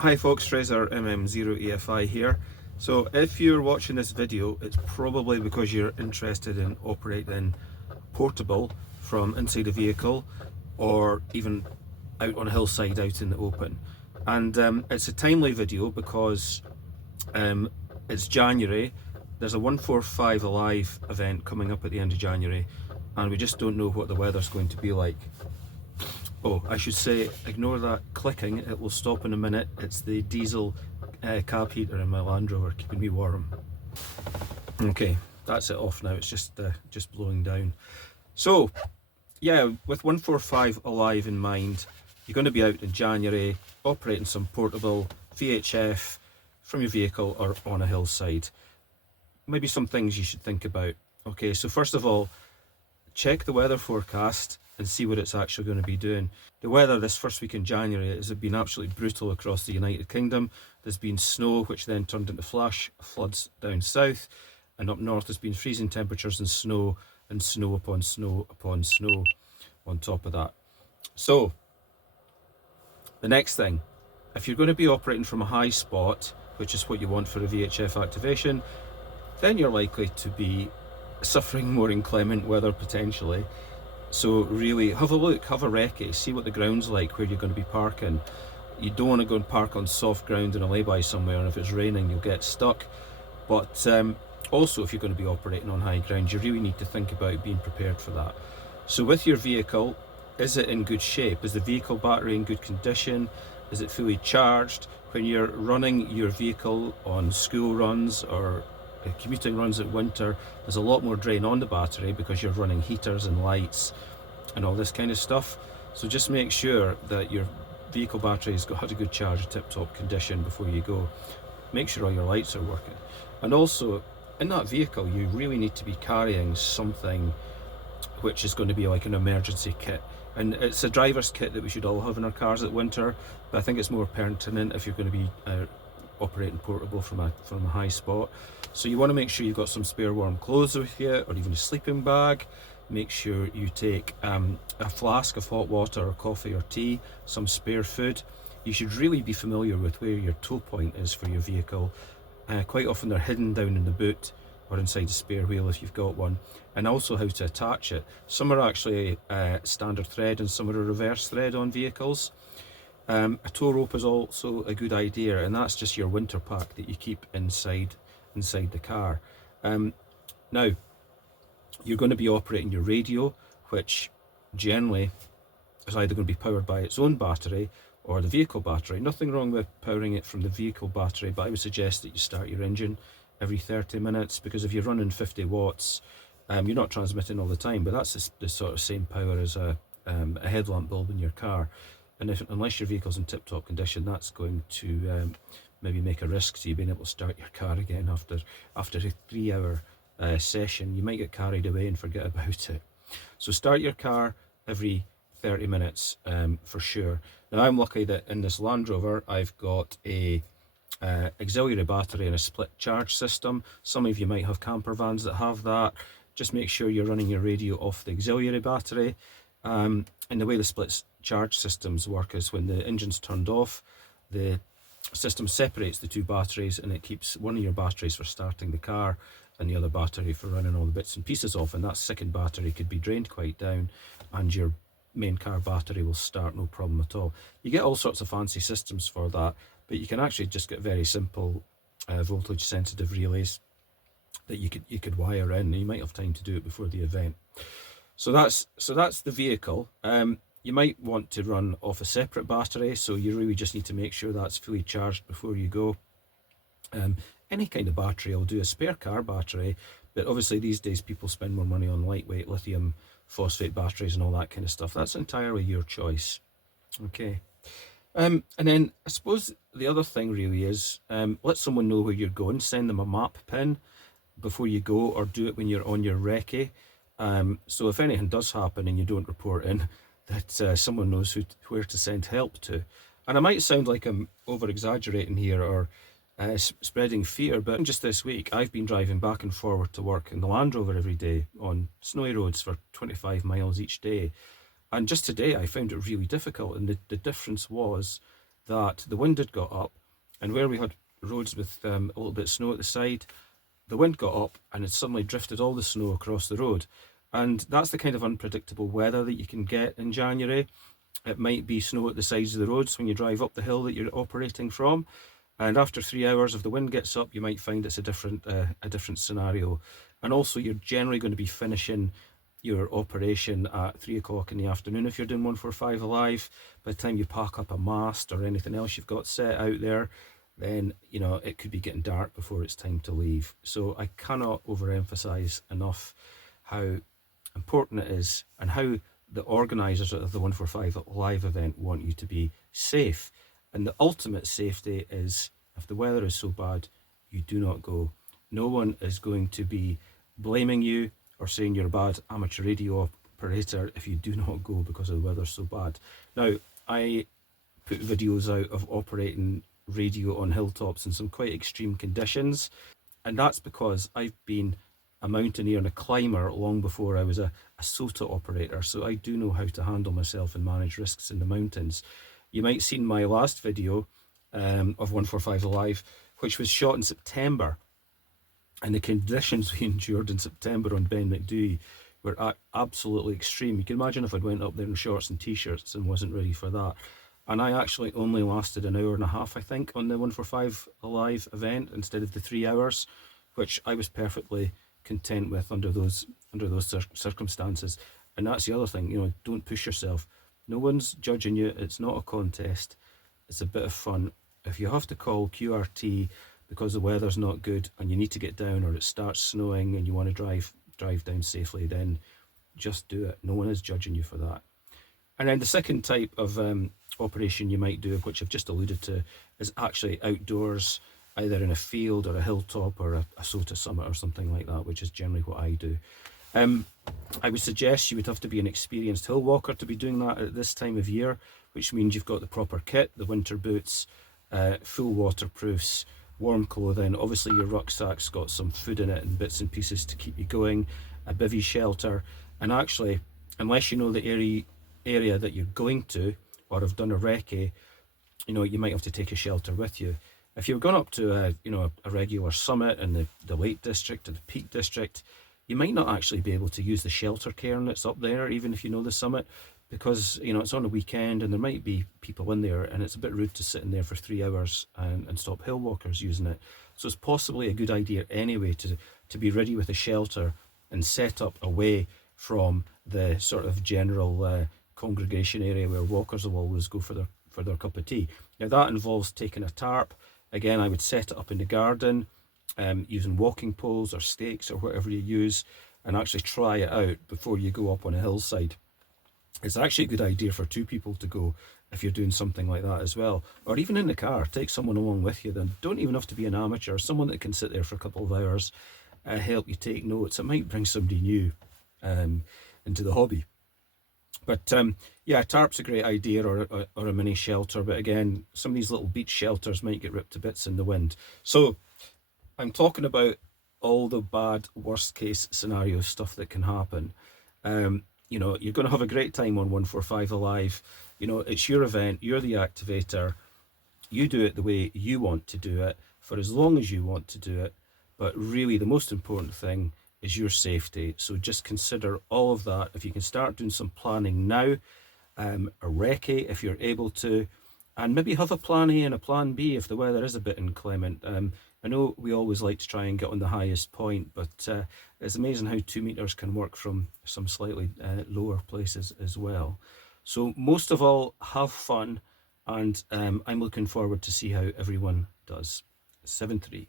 Hi folks, Fraser MM0EFI here. So if you're watching this video, it's probably because you're interested in operating portable from inside a vehicle or even out on a hillside out in the open. And it's a timely video because it's January. There's a 145 Alive event coming up at the end of January and we just don't know what the weather's going to be like. Oh, I should say, ignore that clicking, it will stop in a minute. It's the diesel cab heater in my Land Rover keeping me warm. Okay, that's it off now, it's just blowing down. So, yeah, with 145 Alive in mind, you're going to be out in January operating some portable VHF from your vehicle or on a hillside. Maybe some things you should think about. Okay, so first of all, check the weather forecast and see what it's actually going to be doing. The weather this first week in January has been absolutely brutal across the United Kingdom. There's been snow, which then turned into flash floods down south, and up north there's been freezing temperatures and snow upon snow upon snow on top of that. So, the next thing, if you're going to be operating from a high spot, which is what you want for a VHF activation, then you're likely to be suffering more inclement weather potentially. So really have a look, have a recce, see what the ground's like where you're going to be parking. You don't want to go and park on soft ground in a lay-by somewhere, and if it's raining you'll get stuck. But also if you're going to be operating on high ground, you really need to think about being prepared for that. So with your vehicle, is it in good shape? Is the vehicle battery in good condition? Is it fully charged? When you're running your vehicle on school runs or commuting runs at winter, there's a lot more drain on the battery because you're running heaters and lights and all this kind of stuff. So just make sure that your vehicle battery has had a good charge, tip-top condition before you go. Make sure all your lights are working. And also, in that vehicle, you really need to be carrying something which is going to be like an emergency kit. And it's a driver's kit that we should all have in our cars at winter, but I think it's more pertinent if you're going to be operating portable from a high spot. So you want to make sure you've got some spare warm clothes with you, or even a sleeping bag. Make sure you take a flask of hot water or coffee or tea, some spare food. You should really be familiar with where your tow point is for your vehicle. Quite often they're hidden down in the boot or inside the spare wheel if you've got one, and also how to attach it. Some are actually standard thread and some are a reverse thread on vehicles. A tow rope is also a good idea, and that's just your winter pack that you keep inside the car. Now, you're going to be operating your radio, which generally is either going to be powered by its own battery or the vehicle battery. Nothing wrong with powering it from the vehicle battery, but I would suggest that you start your engine every 30 minutes, because if you're running 50 watts, you're not transmitting all the time, but that's the sort of same power as a headlamp bulb in your car. And unless your vehicle's in tip-top condition, that's going to maybe make a risk to you being able to start your car again after a 3-hour session. You might get carried away and forget about it. So start your car every 30 minutes for sure. Now I'm lucky that in this Land Rover I've got a auxiliary battery and a split charge system. Some of you might have camper vans that have that. Just make sure you're running your radio off the auxiliary battery. And the way the split charge systems work is when the engine's turned off, the system separates the two batteries and it keeps one of your batteries for starting the car and the other battery for running all the bits and pieces off, and that second battery could be drained quite down and your main car battery will start no problem at all. You get all sorts of fancy systems for that, but you can actually just get very simple voltage sensitive relays that you could wire in, and you might have time to do it before the event. So that's the vehicle. You might want to run off a separate battery, so you really just need to make sure that's fully charged before you go. Any kind of battery will do, a spare car battery, but obviously these days people spend more money on lightweight lithium phosphate batteries and all that kind of stuff. That's entirely your choice. Okay. And then I suppose the other thing really is let someone know where you're going. Send them a map pin before you go, or do it when you're on your recce. So if anything does happen and you don't report in, that someone knows where to send help to. And I might sound like I'm over-exaggerating here or spreading fear, but just this week I've been driving back and forward to work in the Land Rover every day on snowy roads for 25 miles each day. And just today I found it really difficult, and the difference was that the wind had got up, and where we had roads with a little bit of snow at the side, the wind got up and it suddenly drifted all the snow across the road. And that's the kind of unpredictable weather that you can get in January. It might be snow at the sides of the roads when you drive up the hill that you're operating from, and after 3 hours, if the wind gets up, you might find it's a different scenario. And also, you're generally going to be finishing your operation at 3 o'clock in the afternoon if you're doing 145 Alive. By the time you pack up a mast or anything else you've got set out there, then it could be getting dark before it's time to leave. So I cannot overemphasize enough how important it is and how the organisers of the 145 Live event want you to be safe. And the ultimate safety is, if the weather is so bad, you do not go. No one is going to be blaming you or saying you're a bad amateur radio operator if you do not go because the weather's so bad. Now, I put videos out of operating radio on hilltops in some quite extreme conditions, and that's because I've been a mountaineer and a climber long before I was a SOTA operator, so I do know how to handle myself and manage risks in the mountains. You might have seen my last video of 145 Alive, which was shot in September, and the conditions we endured in September on Ben McDewey were absolutely extreme. You can imagine if I'd went up there in shorts and t-shirts and wasn't ready for that. And I actually only lasted an hour and a half, I think, on the 145 Alive event instead of the 3 hours, which I was perfectly content with under those circumstances. And that's the other thing, don't push yourself. No one's judging you. It's not a contest. It's a bit of fun. If you have to call QRT because the weather's not good and you need to get down, or it starts snowing and you want to drive down safely, then just do it. No one is judging you for that. And then the second type of operation you might do, which I've just alluded to, is actually outdoors, either in a field or a hilltop or a SOTA summit or something like that, which is generally what I do. I would suggest you would have to be an experienced hill walker to be doing that at this time of year, which means you've got the proper kit, the winter boots, full waterproofs, warm clothing. Obviously your rucksack's got some food in it and bits and pieces to keep you going, a bivvy shelter, and actually, unless you know the area that you're going to or have done a recce, you might have to take a shelter with you. If you're going up to a regular summit in the Lake District or the Peak District, you might not actually be able to use the shelter cairn that's up there, even if you know the summit, because it's on a weekend and there might be people in there, and it's a bit rude to sit in there for 3 hours and stop hill walkers using it. So it's possibly a good idea anyway to be ready with a shelter and set up away from the sort of general congregation area where walkers will always go for their cup of tea. Now that involves taking a tarp. Again, I would set it up in the garden, using walking poles or stakes or whatever you use, and actually try it out before you go up on a hillside. It's actually a good idea for 2 people to go if you're doing something like that as well. Or even in the car, take someone along with you. Then don't even have to be an amateur, someone that can sit there for a couple of hours, help you take notes. It might bring somebody new into the hobby. But yeah, a tarp's a great idea, or a mini shelter. But again, some of these little beach shelters might get ripped to bits in the wind. So I'm talking about all the bad worst case scenario stuff that can happen. You're going to have a great time on 145 Alive. It's your event, you're the activator, you do it the way you want to do it for as long as you want to do it. But really the most important thing is your safety. So just consider all of that. If you can start doing some planning now, a recce if you're able to, and maybe have a plan A and a plan B if the weather is a bit inclement. I know we always like to try and get on the highest point, but it's amazing how 2 meters can work from some slightly lower places as well. So most of all, have fun, and I'm looking forward to see how everyone does. 7-3.